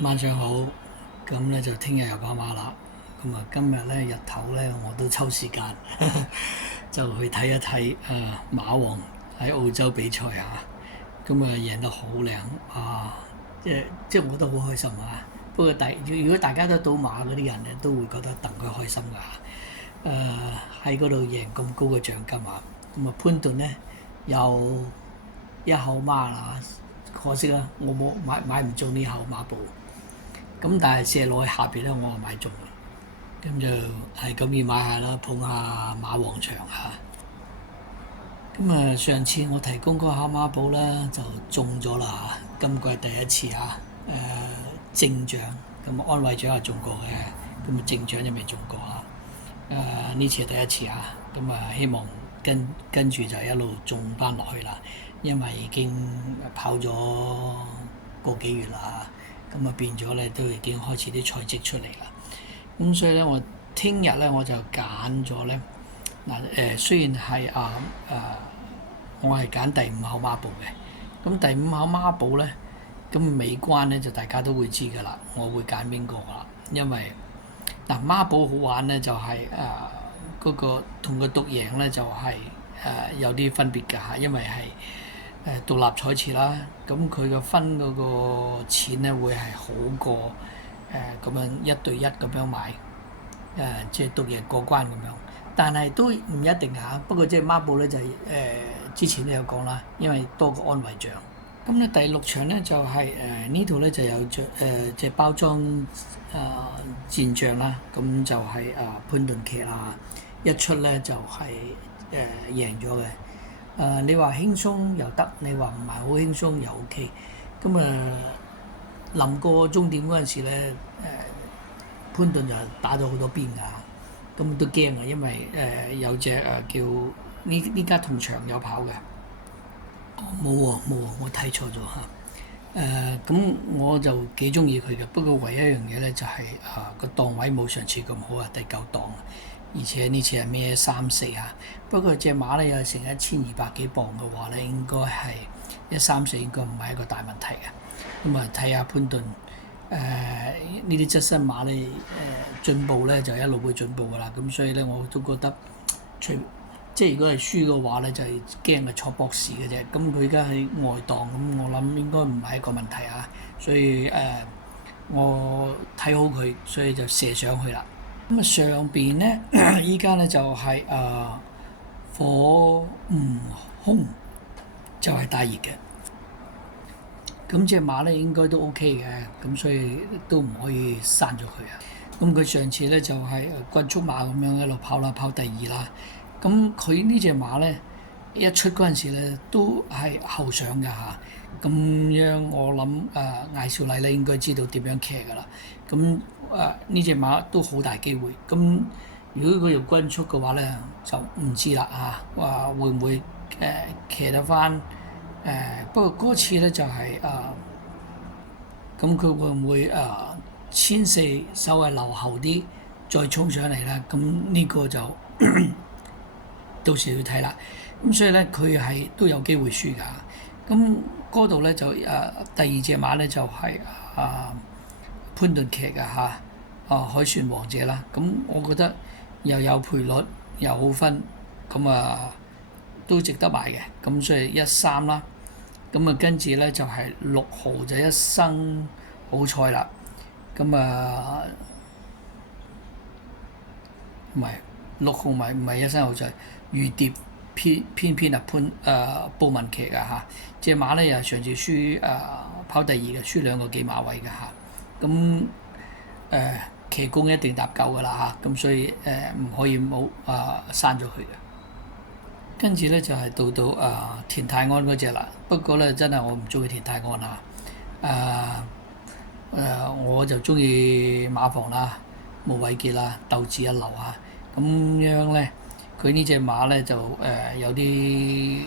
晚上好，咁咧就聽日又跑馬啦。咁啊，今日咧日頭咧我都抽時間就去睇一睇馬王喺澳洲比賽啊。咁啊贏得好靚啊！即係我覺得好開心啊。不過如果大家都賭馬嗰啲人咧，都會覺得戥佢開心㗎。喺嗰度贏咁高嘅獎金啊！咁啊潘頓咧又一口馬啦，可惜啦，我冇買唔中呢口馬步。咁但係射落去下邊咧，我就買中啦。咁就係咁要買下啦，捧下馬王場嚇。咁啊，上次我提供嗰個馬寶咧就中咗啦，今季第一次嚇。正獎咁安慰獎係中過嘅，咁啊正獎就未中過嚇。呢次係第一次嚇，咁啊希望跟住就一路中翻落去啦，因為已經跑咗個幾月啦，咁啊變咗咧都已經開始啲賽績出嚟啦。咁所以咧，我聽日咧我就揀咗咧嗱雖然係我係揀第五口孖寶嘅，咁第五口孖寶咧，咁尾關咧就大家都會知㗎啦，我會揀邊個㗎啦，因為嗱孖寶好玩咧就係嗰個同個獨贏咧就係、有啲分別㗎嚇，因為係獨立賽次啦，咁佢個分嗰個錢咧會係好過咁樣一對一咁樣買，即係獨贏過關咁樣。但係都唔一定嚇，不過即係孖寶咧就係、之前都有講啦，因為多個安慰獎。咁咧第六場咧就係、呢度咧就有隻包裝戰將啦，咁就係潘頓騎啦，一出咧就係、贏咗嘅。你話輕鬆又得，你話唔係好輕鬆又 OK。咁臨過終點嗰陣時咧，潘頓就打咗好多邊㗎，咁都驚啊，因為有隻叫呢家同場有跑嘅。冇喎冇喎，我睇錯咗嚇。咁我就幾中意佢嘅，不過唯一一樣嘢咧就係個檔位冇上次咁好啊，第九檔，而且呢次係孭134嚇。不過隻馬咧有成1200幾磅嘅話咧，應該係134應該唔係一個大問題嘅。咁啊睇下潘頓呢啲側身馬咧進步咧就一路會進步噶啦。咁所以咧我都覺得即係如果係輸嘅話咧，就係驚係坐博士嘅啫。咁佢而家喺外檔，咁我諗應該唔係一個問題啊。所以我睇好佢，所以就射上去啦。咁啊上邊咧，依家咧就係、火悟空，就係大熱嘅。咁隻馬咧應該都 OK 嘅，咁所以都唔可以刪咗佢啊。咁佢上次咧就係均速馬咁樣一路跑啦，跑第二啦。咁佢呢隻馬咧一出嗰陣時咧都係後上㗎嚇，咁樣我諗艾少禮咧應該知道點樣騎㗎啦。咁呢隻馬都好大機會。咁如果佢用均速嘅話咧，就唔知啦嚇，話會唔會騎得翻？不過嗰次咧就係咁佢會唔會1400稍微留後啲再衝上嚟咧？咁呢個就到時要睇啦。咁所以咧佢係都有機會輸㗎。咁嗰度咧就第二隻馬咧就係潘頓騎㗎嚇，凱旋王者啦。咁我覺得又有賠率又好分，咁都值得買嘅。咁所以13啦。咁跟住咧就係6號就一生好彩啦。咁唔係6號唔係一生好彩，預碟偏布文騎㗎嚇。隻馬咧又上次輸跑第二嘅，輸2個幾馬位㗎嚇。咁騎功一定搭夠㗎啦嚇。咁所以唔可以冇刪咗佢嘅。跟住咧就係到田泰安嗰隻啦，不過咧真係我唔中意田泰安啊。我就中意馬房啦、毛偉傑啦、鬥志一流啊。咁樣咧，佢呢隻馬咧就有啲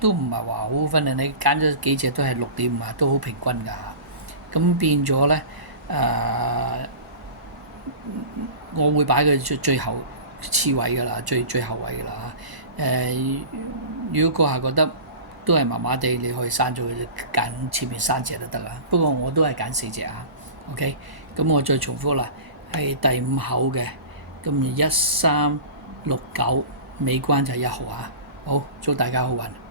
都唔係話好分啊。你揀咗幾隻都係6.5啊，都好平均㗎嚇。咁變咗咧我會擺佢最後次位㗎啦，最後位㗎啦。如果嗰下覺得都係麻麻地，你可以刪咗佢，揀前面3隻就得啦。不過我都係揀4隻啊。OK，咁我再重複啦，係第五口嘅，咁1369尾關就係1號啊。好，祝大家好運。